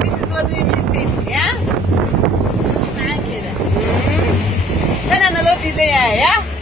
This is what we missing, yeah? مش معاك كده. كان أنا لو دي يا